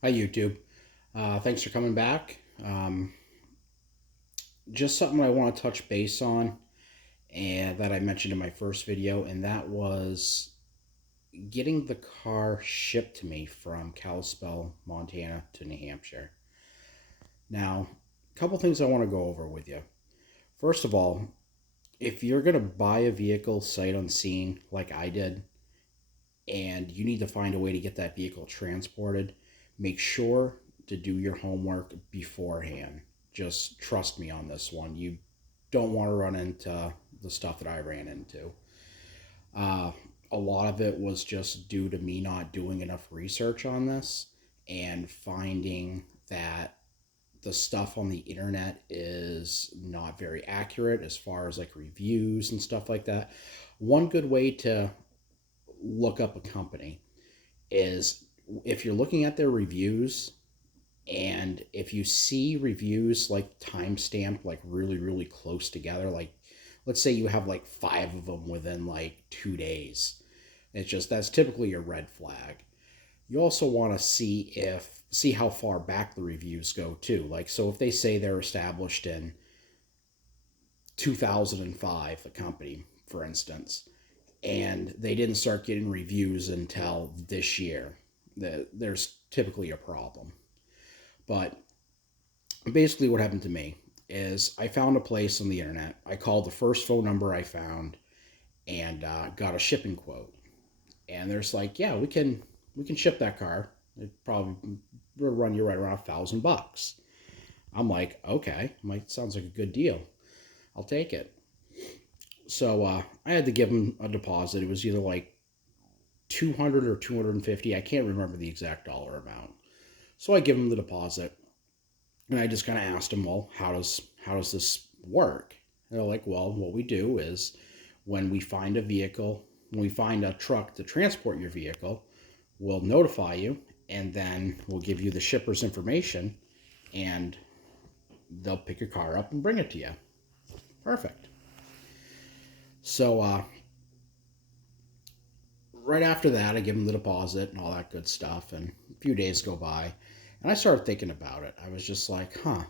Hi, YouTube. Thanks for coming back. Just something I want to touch base on and that I mentioned in my first video, and that was getting the car shipped to me from Kalispell, Montana to New Hampshire. Now, a couple things I want to go over with you. First of all, if you're going to buy a vehicle sight unseen like I did, and you need to find a way to get that vehicle transported, make sure to do your homework beforehand. Just trust me on this one. You don't want to run into the stuff that I ran into. Uh, a lot of it was just due to me not doing enough research on this and finding that the stuff on the internet is not very accurate as far as like reviews and stuff like that. One good way to look up a company is if you're looking at their reviews, and if you see reviews like timestamped like really close together, like let's say you have like five of them within like 2 days, it's just that's typically a red flag. You also want to see how far back the reviews go too. Like, so if they say they're established in 2005, the company for instance, and they didn't start getting reviews until this year, there's typically a problem. But basically, what happened to me is I found a place on the internet. I called the first phone number I found and got a shipping quote. And there's like, yeah, we can ship that car. It probably will run you right around $1,000. I'm like, okay, might sounds like a good deal. I'll take it. So I had to give him a deposit. It was either like 200 or 250. I can't remember the exact dollar amount. So I give him the deposit, and I just kind of asked him, well, how does this work? And they're like, well, what we do is when we find a vehicle, when we find a truck to transport your vehicle, we'll notify you, and then we'll give you the shipper's information, and they'll pick your car up and bring it to you. Perfect. So right after that, I give them the deposit and all that good stuff, and a few days go by, and I started thinking about it. I was just like, huh,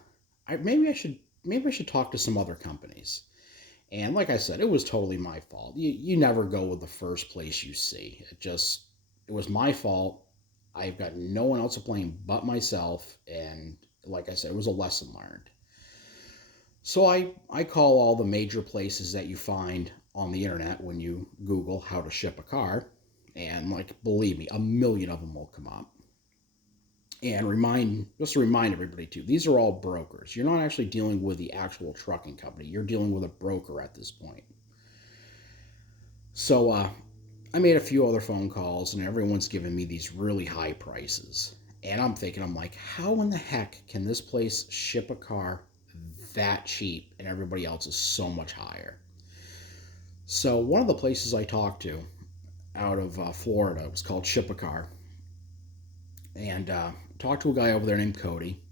maybe I should talk to some other companies. And like I said, it was totally my fault. You never go with the first place you see. It was my fault. I've got no one else to blame but myself. And like I said, it was a lesson learned. So I call all the major places that you find on the internet when you Google how to ship a car. And like, believe me, a million of them will come up. And just to remind everybody too, these are all brokers. You're not actually dealing with the actual trucking company. You're dealing with a broker at this point. So I made a few other phone calls, and everyone's giving me these really high prices. And I'm thinking, I'm like, how in the heck can this place ship a car that cheap and everybody else is so much higher? So one of the places I talked to out of Florida was called Ship a Car, and talked to a guy over there named Cody,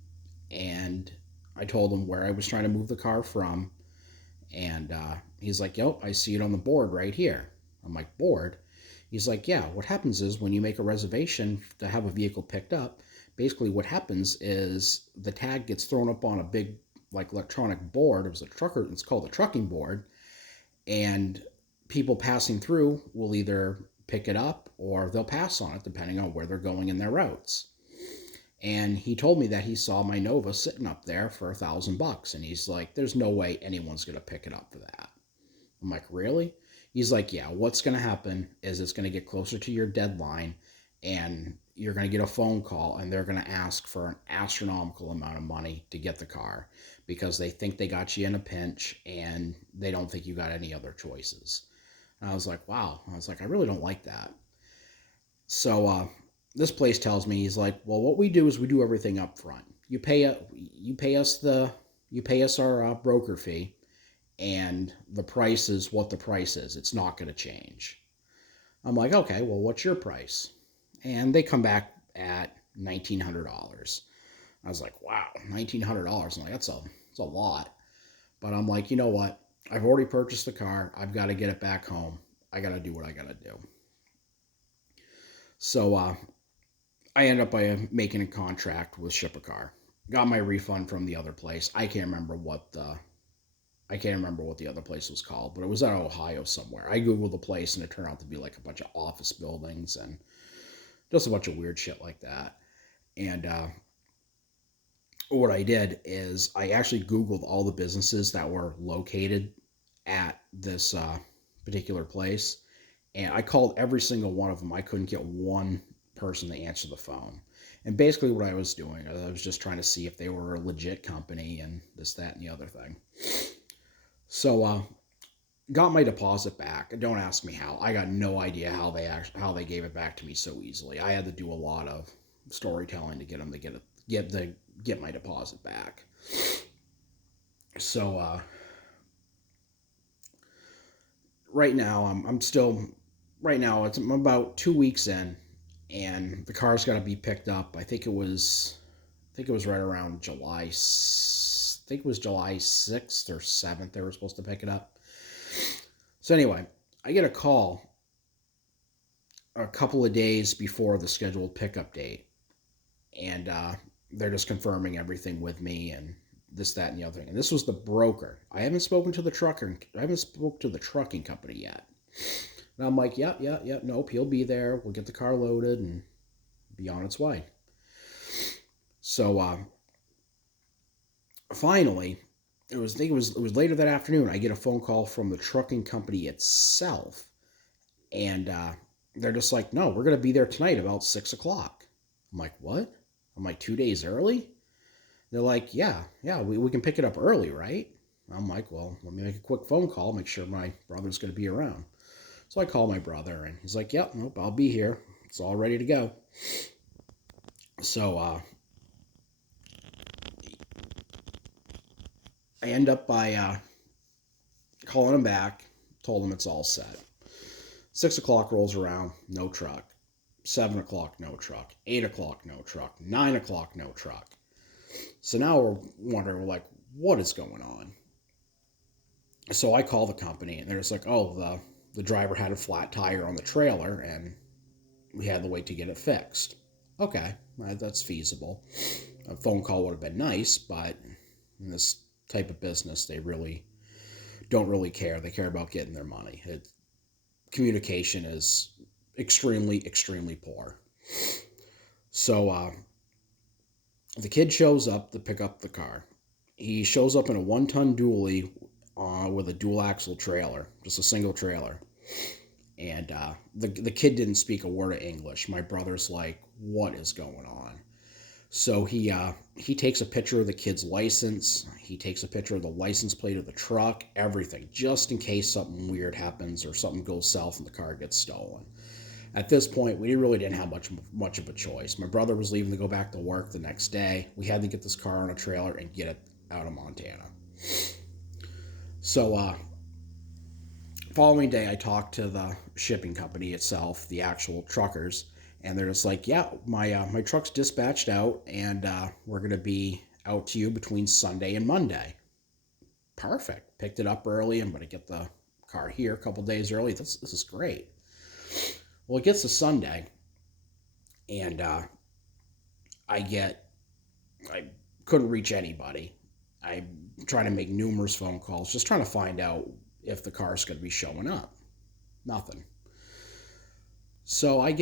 and I told him where I was trying to move the car from, and he's like, "Yo, I see it on the board right here." I'm like, "Board?" He's like, "Yeah, what happens is when you make a reservation to have a vehicle picked up, basically what happens is the tag gets thrown up on a big like electronic board. It was a trucker, it's called a trucking board, and people passing through will either pick it up or they'll pass on it depending on where they're going in their routes." And he told me that he saw my Nova sitting up there for $1,000, and he's like, "There's no way anyone's gonna pick it up for that." I'm like, "Really?" He's like, "Yeah, what's gonna happen is it's gonna get closer to your deadline, and you're gonna get a phone call, and they're gonna ask for an astronomical amount of money to get the car because they think they got you in a pinch, and they don't think you got any other choices." And I was like, "Wow." I was like, "I really don't like that." So this place tells me, he's like, "Well, what we do is we do everything up front. You pay us our broker fee, and the price is what the price is. It's not going to change." I'm like, "Okay, well, what's your price?" And they come back at $1,900. I was like, "Wow, $1,900." I'm like, that's a lot. But I'm like, you know what? I've already purchased the car. I've got to get it back home. I got to do what I got to do. So I end up by making a contract with Ship a Car. Got my refund from the other place. I can't remember what the other place was called, but it was out of Ohio somewhere. I googled the place and it turned out to be like a bunch of office buildings and just a bunch of weird shit like that. And what I did is I actually googled all the businesses that were located at this particular place, and I called every single one of them. I couldn't get one person to answer the phone. And basically, what I was doing, I was just trying to see if they were a legit company and this, that, and the other thing. So, got my deposit back. Don't ask me how. I got no idea how they gave it back to me so easily. I had to do a lot of storytelling to get them to get my deposit back. So, right now I'm about 2 weeks in, and the car's got to be picked up. I think it was right around July. I think it was July 6th or 7th. They were supposed to pick it up. So anyway, I get a call a couple of days before the scheduled pickup date, and they're just confirming everything with me and this, that, and the other thing. And this was the broker. I haven't spoken to the trucker. I haven't spoken to the trucking company yet. And I'm like, yep, nope, he'll be there. We'll get the car loaded and be on its way. So finally, it was later that afternoon. I get a phone call from the trucking company itself, and they're just like, no, we're gonna be there tonight about 6 o'clock. I'm like, what? I'm like, 2 days early? They're like, yeah, we can pick it up early, right? I'm like, well, let me make a quick phone call, make sure my brother's gonna be around. So I call my brother, and he's like, yep, nope, I'll be here. It's all ready to go. So I end up by calling him back, told him it's all set. 6 o'clock rolls around, no truck. 7 o'clock, no truck. 8 o'clock, no truck. 9 o'clock, no truck. So now we're wondering, we're like, what is going on? So I call the company, and they're just like, oh, the driver had a flat tire on the trailer, and we had to wait to get it fixed. Okay, that's feasible. A phone call would have been nice, but in this type of business, they really don't really care. They care about getting their money. Communication is extremely poor. So the kid shows up to pick up the car. He shows up in a 1-ton dually with a dual axle trailer, just a single trailer. And the kid didn't speak a word of English. My brother's like, what is going on? So he takes a picture of the kid's license. He takes a picture of the license plate of the truck, everything, just in case something weird happens or something goes south and the car gets stolen. At this point, we really didn't have much of a choice. My brother was leaving to go back to work the next day. We had to get this car on a trailer and get it out of Montana. So following day, I talked to the shipping company itself, the actual truckers, and they're just like, yeah, my truck's dispatched out, and we're going to be out to you between Sunday and Monday. Perfect. Picked it up early. I'm going to get the car here a couple days early. This is great. Well, it gets to Sunday, and I couldn't reach anybody. I'm trying to make numerous phone calls, just trying to find out if the car's going to be showing up. Nothing. So it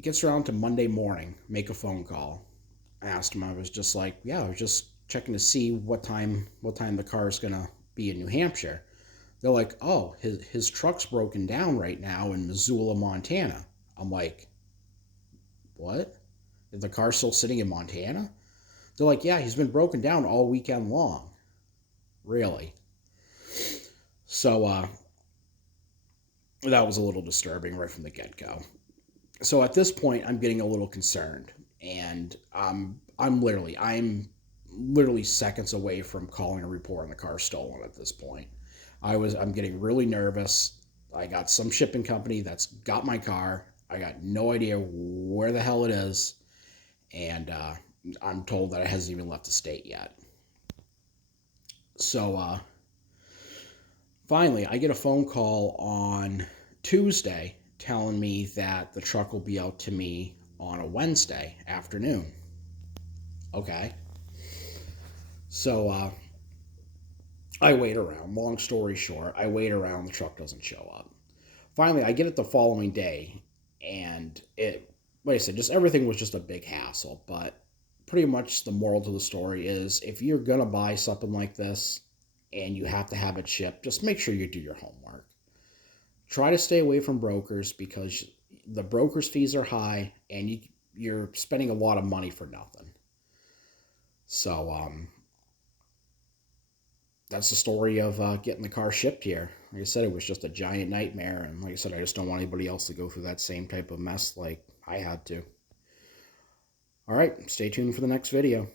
gets around to Monday morning, make a phone call. I asked him, I was just like, yeah, I was just checking to see what time the car is going to be in New Hampshire. They're like, oh, his truck's broken down right now in Missoula, Montana. I'm like, what? Is the car still sitting in Montana? They're like, yeah, he's been broken down all weekend long. Really? So that was a little disturbing right from the get-go. So at this point, I'm getting a little concerned, and I'm literally seconds away from calling a report on the car stolen at this point. I'm getting really nervous. I got some shipping company that's got my car. I got no idea where the hell it is, and I'm told that it hasn't even left the state yet. So finally, I get a phone call on Tuesday telling me that the truck will be out to me on a Wednesday afternoon. Okay. So I wait around. Long story short, I wait around. The truck doesn't show up. Finally, I get it the following day, and like I said, just everything was just a big hassle. But pretty much the moral to the story is if you're going to buy something like this and you have to have it shipped, just make sure you do your homework. Try to stay away from brokers because the broker's fees are high and you're spending a lot of money for nothing. So, that's the story of getting the car shipped here. Like I said, it was just a giant nightmare. And like I said, I just don't want anybody else to go through that same type of mess like I had to. All right, stay tuned for the next video.